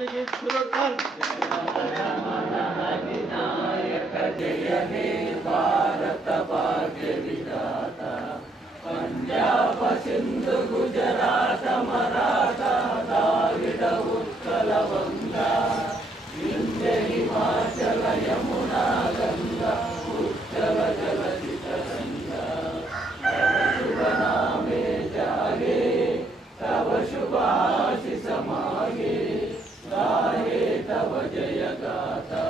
जय हे भारत भाग्य विधाता पंजाब सिंधु गुजरात मराठा द्राविड उत्कल गंगा विंध्य हिमाचल यमुना गंगा उच्चल जलधि तरंगा तव शुभ नामे जागे तव शुभ आशीष मागे गाहे तव जय गाथा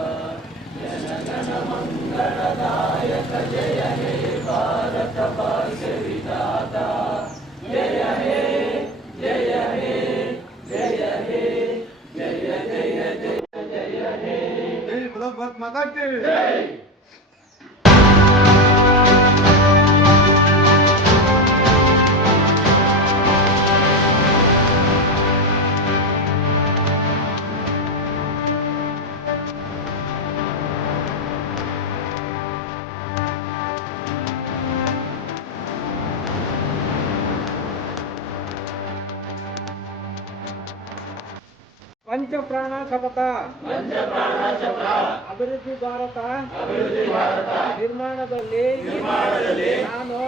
जन गण मंगलदायक जय हे भारत भाग्य विधाता जय हे जय हे जय हे जय जय जय जय हे जय बोलो भारत माता की जय। पंचप्राण शपथ ಅಭಿವೃದ್ಧಿ ಭಾರತ ನಿರ್ಮಾಣದಲ್ಲಿ ನಾನು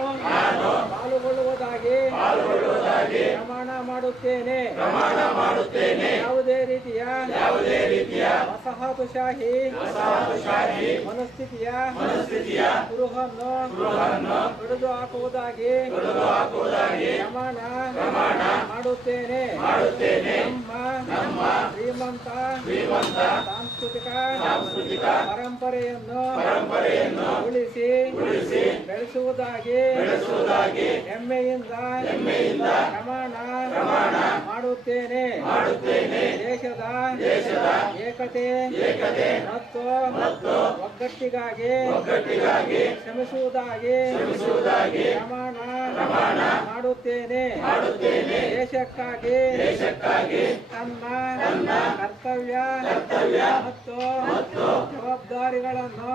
ಪಾಲ್ಗೊಳ್ಳುವುದಾಗಿ ಪ್ರಮಾಣ ಮಾಡುತ್ತೇನೆ. ಯಾವುದೇ ರೀತಿಯ ವಸಾಹತುಶಾಹಿ ಮನಸ್ಥಿತಿಯ ಕುರುಹನ್ನು ತೊಡೆದು ಹಾಕುವುದಾಗಿ ಪ್ರಮಾಣ ಮಾಡುತ್ತೇನೆ. ನಮ್ಮ ಶ್ರೀಮಂತ ಸಾಂಸ್ಕೃತಿಕ ಪರಂಪರೆಯನ್ನು ಉಳಿಸಿ ಬೆಳೆಸುವುದಾಗಿ ಹೆಮ್ಮೆಯಿಂದ ಪ್ರಮಾಣ ಮಾಡುತ್ತೇನೆ. ದೇಶದ ಏಕತೆ ಮತ್ತು ಒಗ್ಗಟ್ಟಿಗಾಗಿ ಶ್ರಮಿಸುವುದಾಗಿ ಪ್ರಮಾಣ ಮಾಡುತ್ತೇನೆ. ದೇಶಕ್ಕಾಗಿ ತನ್ನ ಕರ್ತವ್ಯ ಮತ್ತು ಜವಾಬ್ದಾರಿಗಳನ್ನು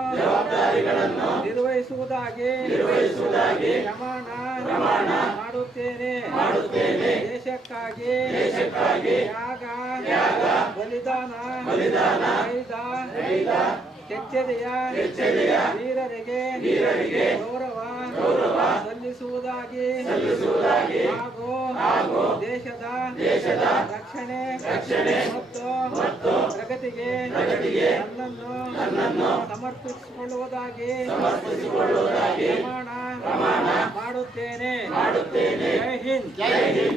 ನಿರ್ವಹಿಸುವುದಾಗಿ ಪ್ರಮಾಣ ಮಾಡುತ್ತೇನೆ. ದೇಶಕ್ಕಾಗಿ ತ್ಯಾಗ ಬಲಿದಾನ ಗೈದ ಕೆಚ್ಚೆದೆಯ ವೀರರಿಗೆ ಗೌರವ ಸಲ್ಲಿಸುವುದಾಗಿ ಹಾಗೂ ದೇಶದ ರಕ್ಷಣೆ ಮತ್ತು ಪ್ರಗತಿಗೆ ನನ್ನನ್ನು ಸಮರ್ಪಿಸಿಕೊಳ್ಳುವುದಾಗಿ ಪ್ರಮಾಣ ಮಾಡುತ್ತೇನೆ. ಜೈ ಹಿಂದ್.